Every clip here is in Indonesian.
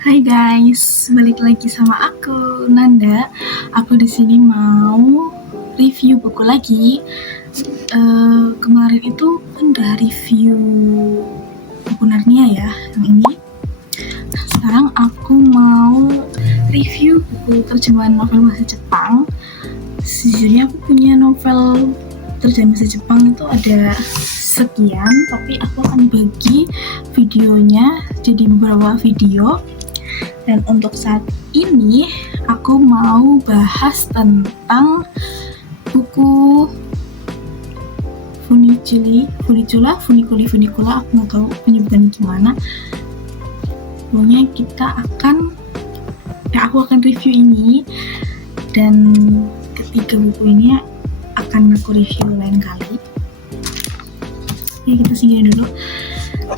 Hai guys, balik lagi sama aku Nanda. Aku di sini mau review buku lagi. Kemarin itu udah review buku Narnia ya, yang ini. Nah, sekarang aku mau review buku terjemahan novel bahasa Jepang. Sejujurnya aku punya novel terjemahan bahasa Jepang itu ada sekian, tapi aku akan bagi videonya jadi beberapa video. Dan untuk saat ini aku mau bahas tentang buku Funicula, aku nggak tahu penyebutannya gimana. Pokoknya aku akan review ini, dan ketiga buku ini akan aku review lain kali. Ya, kita singgah dulu.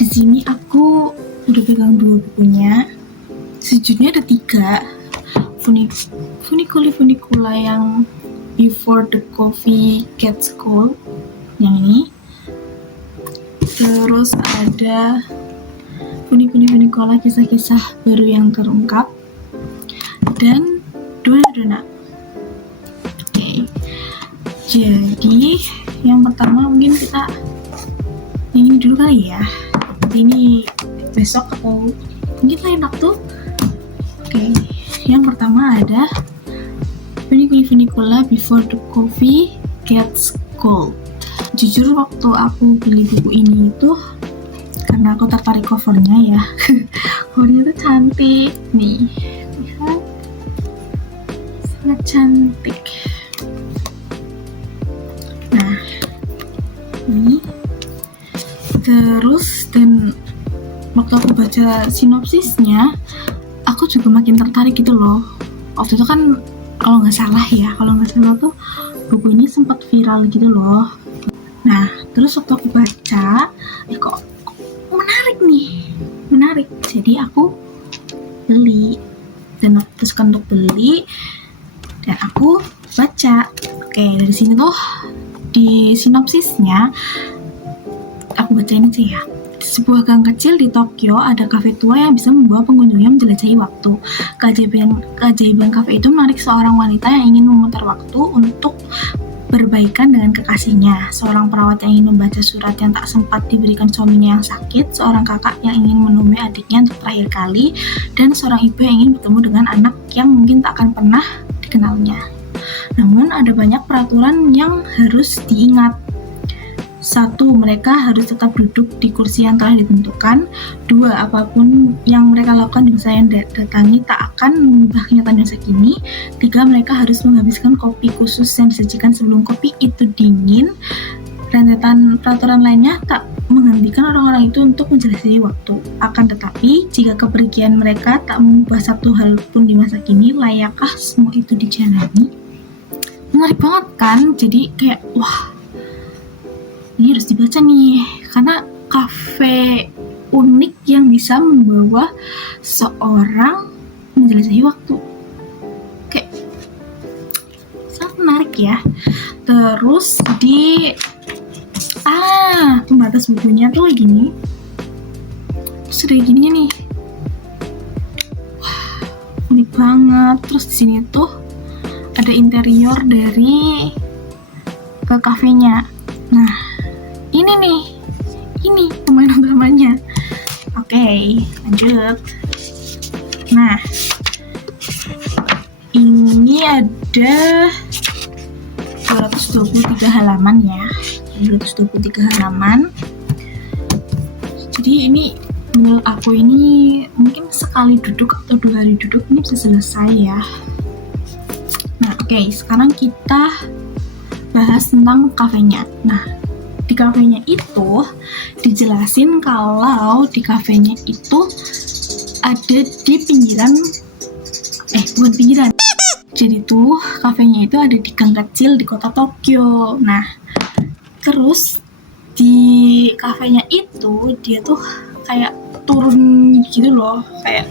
Di sini aku udah pegang 2 bukunya. Sejujurnya ada 3. Funicula yang Before the Coffee Gets Cold, yang ini. Terus ada Funicula kisah-kisah baru yang terungkap, dan Dona. Oke. Jadi yang pertama mungkin kita yang ini dulu kali ya. Ini besok atau mungkin lain waktu. Oke, yang pertama ada Funicula Before the Coffee Gets Cold. Jujur waktu aku beli buku ini itu karena aku tertarik covernya ya. Covernya tuh cantik nih, lihat, sangat cantik. Nah, ini terus, dan waktu aku baca sinopsisnya aku juga makin tertarik gitu loh. Waktu itu kan kalau nggak salah tuh buku ini sempat viral gitu loh. Nah, terus waktu aku baca, kok menarik. Jadi aku beli, dan aku teruskan untuk beli, dan aku baca. Oke, dari sini tuh di sinopsisnya aku bacain aja ya. Sebuah gang kecil di Tokyo ada kafe tua yang bisa membawa pengunjungnya menjelajahi waktu. Keajaiban kafe itu menarik seorang wanita yang ingin memutar waktu untuk berbaikan dengan kekasihnya, seorang perawat yang ingin membaca surat yang tak sempat diberikan suaminya yang sakit, seorang kakak yang ingin menemui adiknya untuk terakhir kali, dan seorang ibu yang ingin bertemu dengan anak yang mungkin tak akan pernah dikenalnya. Namun ada banyak peraturan yang harus diingat. 1. Mereka harus tetap duduk di kursi yang telah ditentukan. 2. Apapun yang mereka lakukan di masa yang datangi tak akan mengubah kenyataan masa kini. 3. Mereka harus menghabiskan kopi khusus yang disajikan sebelum kopi itu dingin. Rentetan peraturan lainnya tak menghentikan orang-orang itu untuk menjelajahi waktu. Akan tetapi, jika kepergian mereka tak mengubah satu hal pun di masa kini, layakkah semua itu dijalani? Menarik banget kan? Jadi kayak, wah, ini harus dibaca nih, karena kafe unik yang bisa membawa seorang menjelajahi waktu. Kayak sangat menarik ya. Terus di pembatas bukunya tuh gini. Terus ada gininya nih. Wah, unik banget. Terus di sini tuh ada interior dari ke kafenya. Nah, ini pemain utamanya. Oke, lanjut. Nah, ini ada 223 halaman ya. 223 halaman. Jadi ini menurut aku ini mungkin sekali duduk atau 2 hari duduk ini bisa selesai ya. Nah, oke, sekarang kita bahas tentang kafenya. Nah, di kafenya itu dijelasin kalau di kafenya itu ada di bukan pinggiran. Jadi tuh kafenya itu ada di gang kecil di kota Tokyo. Nah, terus di kafenya itu dia tuh kayak turun gitu loh, kayak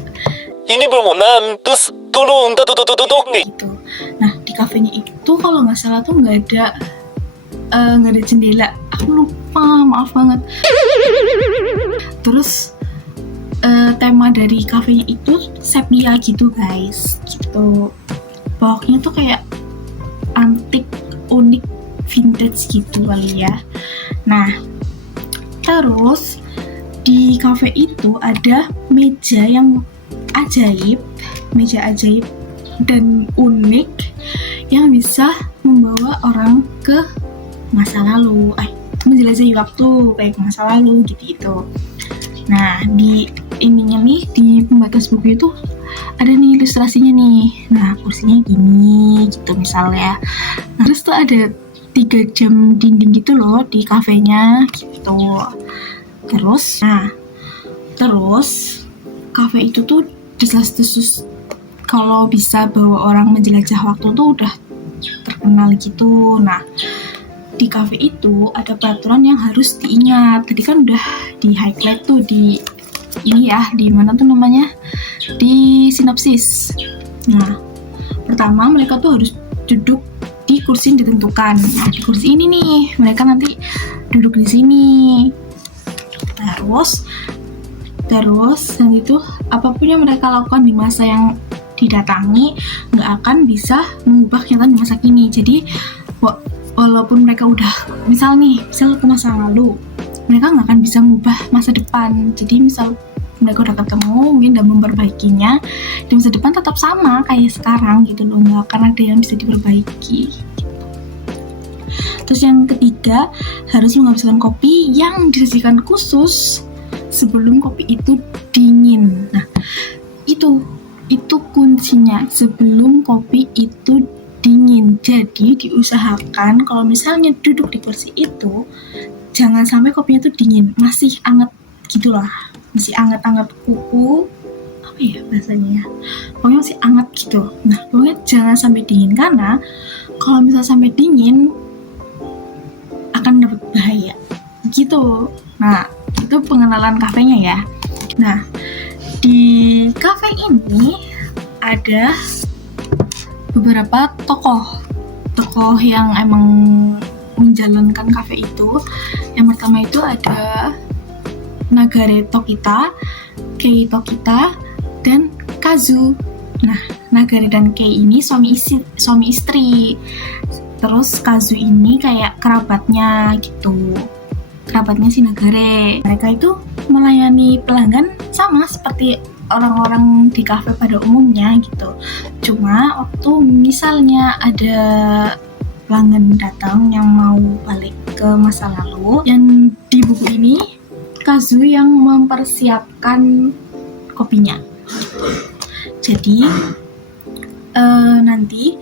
ini belum terus turun gitu. Nah, di kafenya itu kalau nggak salah tuh nggak ada jendela. Aku lupa, maaf banget. Terus tema dari kafenya itu sepia gitu guys, gitu. Pokoknya tuh kayak antik, unik, vintage gitu kali ya. Nah, terus di cafe itu ada meja ajaib dan unik yang bisa membawa orang ke masa lalu, menjelajahi waktu kayak ke masa lalu gitu. Nah, di ininya nih, di pembatas buku itu ada nih ilustrasinya nih. Nah, kursinya gini gitu misalnya. Nah, terus tuh ada 3 jam dinding gitu loh di kafenya gitu. Terus kafe itu tuh desas-desus kalau bisa bawa orang menjelajah waktu tuh udah terkenal gitu. Nah, di cafe itu ada peraturan yang harus diingat. Tadi kan udah di highlight tuh di ini ya, di mana tuh namanya, di sinopsis. Nah, pertama mereka tuh harus duduk di kursi yang ditentukan. Nah, di kursi ini nih, mereka nanti duduk di sini. Terus dan itu apapun yang mereka lakukan di masa yang didatangi nggak akan bisa mengubah kenyataan di masa kini. Jadi walaupun mereka udah misal ke masa lalu, mereka nggak akan bisa mengubah masa depan. Jadi misal mereka udah ketemu mungkin dan memperbaikinya, di masa depan tetap sama kayak sekarang gitu loh, nggak akan ada yang bisa diperbaiki. Terus yang ketiga, harus menghabiskan kopi yang disajikan khusus sebelum kopi itu dingin. Nah, itu kuncinya, sebelum kopi itu dingin. Jadi diusahakan kalau misalnya duduk di kursi itu jangan sampai kopinya itu dingin, masih anget gitulah, masih anget-anget kuku, apa ya bahasanya ya, pokoknya masih anget gitu. Nah, pokoknya jangan sampai dingin, karena kalau misalnya sampai dingin akan dapat bahaya gitu. Nah, itu pengenalan kafenya ya. Nah, di kafe ini ada beberapa tokoh yang emang menjalankan kafe itu. Yang pertama itu ada Nagare Tokita, Kei Tokita, dan Kazu. Nah, Nagare dan Kei ini suami istri. Terus Kazu ini kayak kerabatnya gitu, kerabatnya si Nagare. Mereka itu melayani pelanggan sama seperti orang-orang di kafe pada umumnya gitu. Cuma waktu misalnya ada pelanggan datang yang mau balik ke masa lalu, yang di buku ini Kazu yang mempersiapkan kopinya. Jadi nanti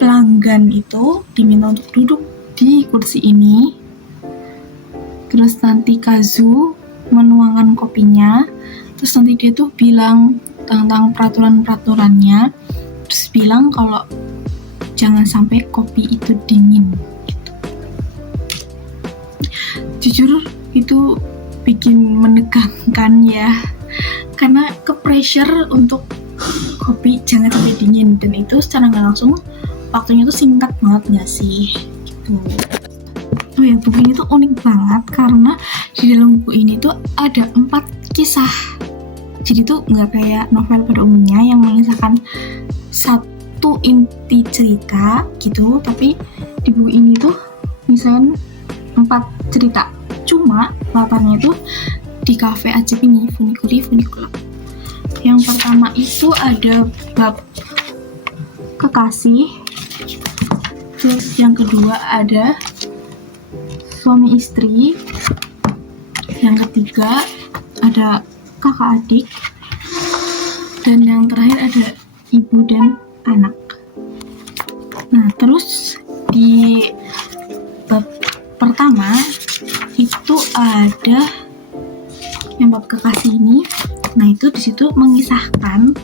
pelanggan itu diminta untuk duduk di kursi ini. Terus nanti Kazu menuangkan kopinya. Terus nanti dia tuh bilang tentang peraturan-peraturannya. Terus bilang kalau jangan sampai kopi itu dingin gitu. Jujur itu bikin menegangkan ya, karena ke pressure untuk kopi jangan sampai dingin, dan itu secara nggak langsung waktunya tuh singkat banget nggak sih gitu. Oh ya, buku ini tuh unik banget karena di dalam buku ini tuh ada 4 kisah. Jadi tuh nggak kayak novel pada umumnya yang mengisahkan satu inti cerita gitu, tapi di buku ini tuh misalnya 4 cerita. Cuma latarnya tuh di kafe ajaib ini, Funikula. Yang pertama itu ada bab kekasih. Terus yang kedua ada suami istri. Yang ketiga ada kakak adik. Dan yang terakhir ada ibu dan anak. Nah, terus di bab pertama itu ada yang bab kekasih ini. Nah, itu di situ mengisahkan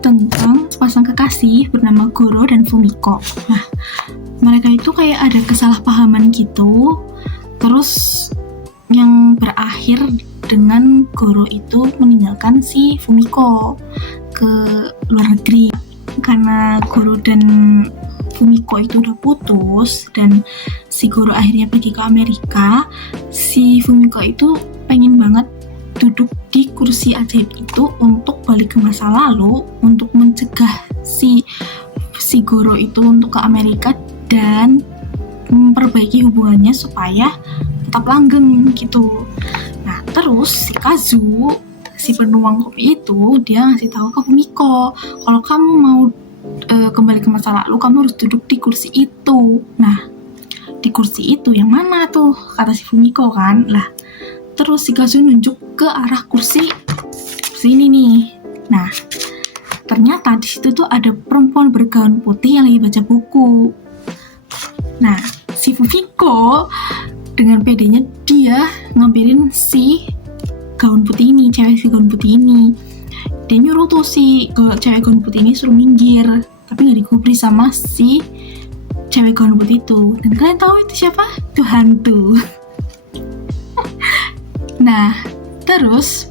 tentang sepasang kekasih bernama Goro dan Fumiko. Nah, mereka itu kayak ada kesalahpahaman gitu. Terus yang berakhir dengan Goro itu meninggalkan si Fumiko ke luar negeri. Karena Goro dan Fumiko itu udah putus dan si Goro akhirnya pergi ke Amerika, si Fumiko itu pengen banget duduk di kursi ajaib itu untuk balik ke masa lalu, untuk mencegah si Goro itu untuk ke Amerika dan memperbaiki hubungannya supaya tetap langgeng gitu. Nah terus si Kazu, si penuang kopi itu, dia ngasih tahu ke Fumiko kalau kamu mau kembali ke masa lalu, kamu harus duduk di kursi itu. Nah di kursi itu yang mana tuh, kata si Fumiko kan. Lah terus si Kazu nunjuk ke arah kursi ini nih. Nah ternyata di situ tuh ada perempuan bergaun putih yang lagi baca buku. Nah si Fumiko dengan pedenya dia ngambilin si gaun putih ini, cewek si gaun putih ini. Dia nyuruh tuh si cewek gaun putih ini suruh minggir, tapi nggak digubris sama si cewek gaun putih itu. Dan kalian tahu itu siapa? Itu hantu. Nah terus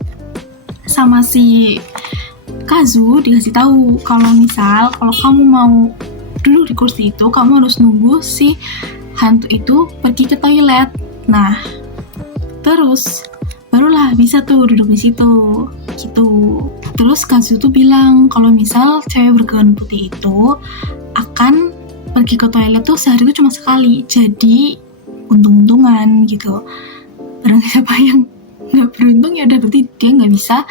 sama si Kazu dikasih tahu kalau kamu mau duduk di kursi itu, kamu harus nunggu si hantu itu pergi ke toilet. Nah terus barulah bisa tuh duduk di situ gitu. Terus Kazu tuh bilang kalau misal cewek bergaun putih itu akan pergi ke toilet tuh sehari itu cuma sekali, jadi untung-untungan gitu. Barang siapa yang nggak beruntung ya udah berarti dia nggak bisa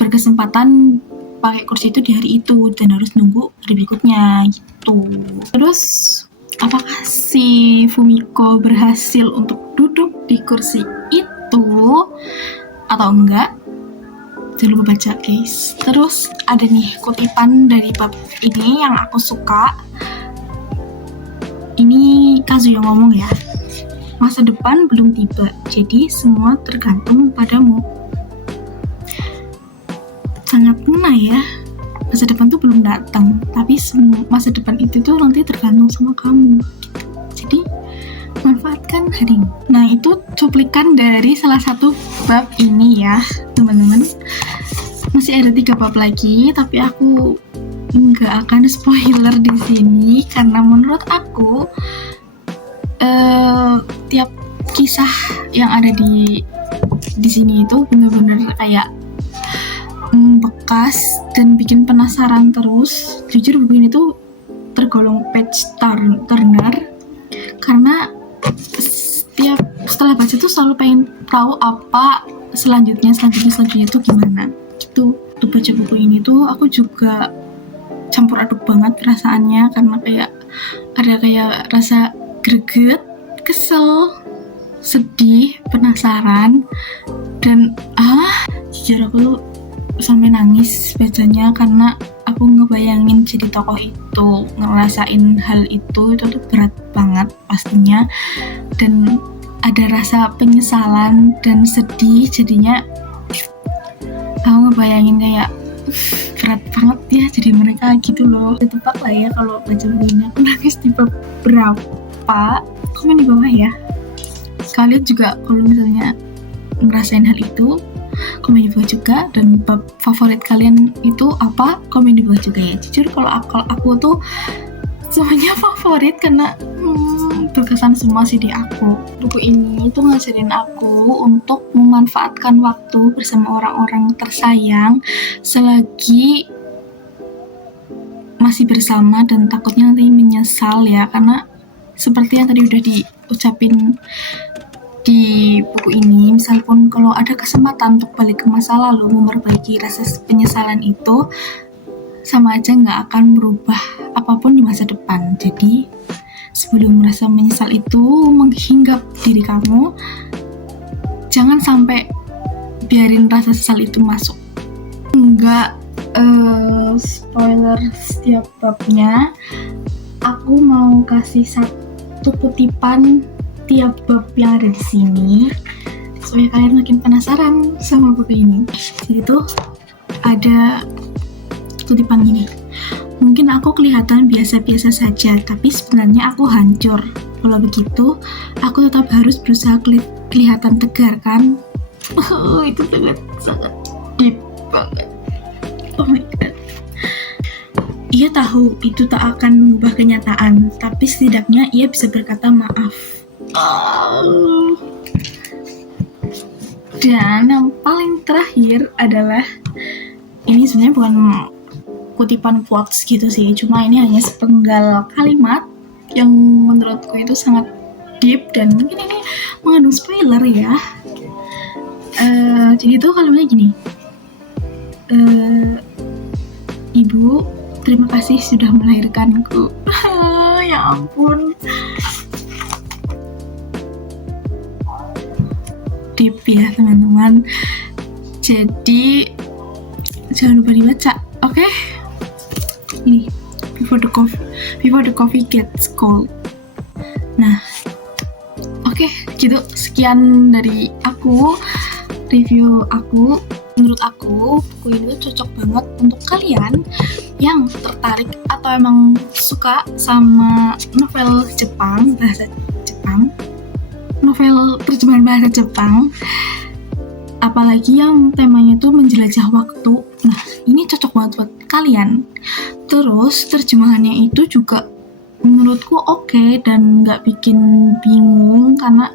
berkesempatan pakai kursi itu di hari itu dan harus nunggu hari berikutnya gitu. Terus apakah si Fumiko berhasil untuk duduk di kursi itu atau enggak? Jangan lupa baca guys. Terus ada nih kutipan dari bab ini yang aku suka. Ini Kazu yang ngomong ya. Masa depan belum tiba, jadi semua tergantung padamu. Sangat ngena ya. Masa depan tuh belum datang, tapi masa depan itu tuh nanti tergantung sama kamu gitu. Jadi manfaatkan hari ini. Nah itu cuplikan dari salah satu bab ini ya teman-teman. Masih ada 3 bab lagi, tapi aku nggak akan spoiler di sini karena menurut aku tiap kisah yang ada di sini itu benar-benar kayak bekas dan bikin penasaran terus. Jujur buku ini tuh tergolong page turner karena setelah baca tuh selalu pengen tahu apa selanjutnya tuh gimana gitu. Untuk baca buku ini tuh aku juga campur aduk banget perasaannya karena kayak ada kayak rasa greget, kesel, sedih, penasaran, dan jujur aku tuh sampai nangis bacanya karena aku ngebayangin jadi tokoh itu, ngerasain hal itu tuh berat banget pastinya, dan ada rasa penyesalan dan sedih. Jadinya aku ngebayangin kayak berat banget ya jadi mereka gitu loh. Tebak lah ya kalau baca buku ini aku nangis di bab berapa, komen di bawah ya. Kalian juga kalau misalnya ngerasain hal itu komen di bawah juga, dan bab favorit kalian itu apa, komen di bawah juga ya. Jujur kalau aku tuh semuanya favorit karena berkesan semua sih di aku. Buku ini tuh ngajarin aku untuk memanfaatkan waktu bersama orang-orang tersayang selagi masih bersama, dan takutnya nanti menyesal ya, karena seperti yang tadi udah diucapin di buku ini, misalpun kalau ada kesempatan untuk balik ke masa lalu memperbaiki rasa penyesalan itu, sama aja nggak akan merubah apapun di masa depan. Jadi sebelum merasa menyesal itu menghinggap diri kamu, jangan sampai biarin rasa sesal itu masuk. Enggak spoiler setiap babnya, aku mau kasih satu kutipan tiap bab yang ada di sini supaya kalian makin penasaran sama buku ini. Jadi tuh ada kutipan gini, mungkin aku kelihatan biasa-biasa saja, tapi sebenarnya aku hancur. Kalau begitu, aku tetap harus berusaha kelihatan tegar kan? Itu sangat deep banget. Oh my god. Ia tahu itu tak akan mengubah kenyataan, tapi setidaknya ia bisa berkata maaf. Dan yang paling terakhir adalah, ini sebenarnya bukan kutipan quotes gitu sih, cuma ini hanya sepenggal kalimat yang menurutku itu sangat deep dan mungkin ini mengandung spoiler ya. Jadi itu kalimatnya gini, Ibu, terima kasih sudah melahirkanku. Ya ampun, deep ya teman-teman. Jadi jangan lupa dibaca, oke? Ini before the coffee gets cold. Nah, oke, gitu. Sekian dari aku, review aku. Menurut aku, buku ini tuh cocok banget untuk kalian yang tertarik atau emang suka sama novel Jepang, bahasa Jepang, novel terjemahan bahasa Jepang, apalagi yang temanya tuh menjelajah waktu. Nah, ini cocok banget buat kalian. Terus terjemahannya itu juga menurutku oke dan nggak bikin bingung karena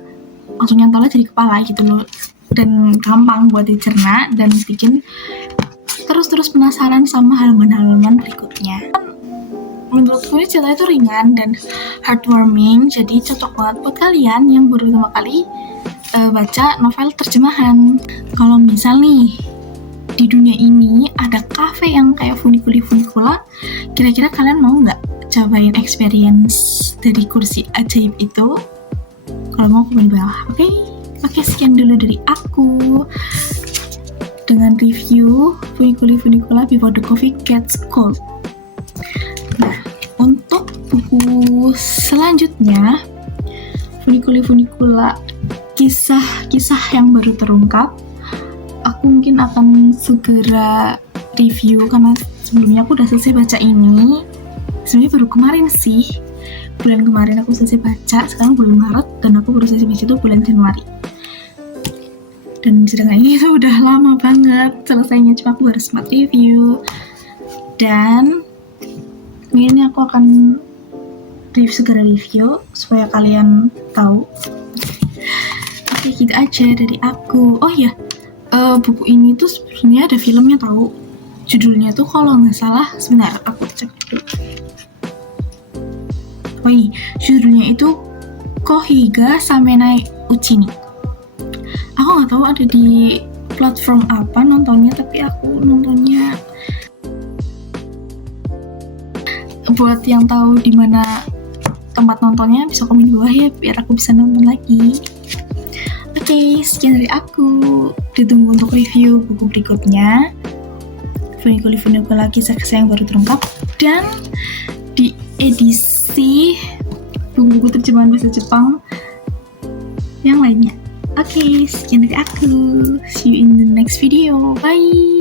langsung nyantol aja di kepala gitu loh, dan gampang buat dicerna dan bikin terus penasaran sama halaman-halaman berikutnya. Menurutku ini ceritanya itu ringan dan heartwarming, jadi cocok banget buat kalian yang baru pertama kali baca novel terjemahan. Kalau misal nih di dunia ini ada cafe yang kayak funikula, kira-kira kalian mau nggak cobain experience dari kursi ajaib itu? Kalau mau komen di bawah, oke? Oke, sekian dulu dari aku dengan review Funikula Before the Coffee Gets Cold. Nah, untuk buku selanjutnya, Funikula kisah-kisah yang baru terungkap, aku mungkin akan segera review karena sebelumnya aku udah selesai baca ini. Sebenarnya baru kemarin sih, bulan kemarin aku selesai baca, sekarang bulan Maret dan aku baru selesai baca itu bulan Januari. Dan sedangkan ini tuh udah lama banget selesainya, cuma aku baru sempat review. Dan ini aku akan segera review supaya kalian tahu. Oke, gitu aja dari aku. Oh iya, buku ini tuh sebenarnya ada filmnya tahu. Judulnya tuh kalau nggak salah, sebentar aku cek dulu. Oh ini, judulnya itu Kohiga Samenai Uchini. Aku nggak tahu ada di platform apa nontonnya, tapi aku nontonnya. Buat yang tahu di mana tempat nontonnya bisa komen di bawah ya, biar aku bisa nonton lagi. Oke, sekian dari aku. Ditunggu untuk review buku berikutnya. Funikula kisah-kisah yang baru terungkap dan di edisi buku-buku terjemahan bahasa Jepang yang lainnya. Oke, sekian dari aku. See you in the next video. Bye.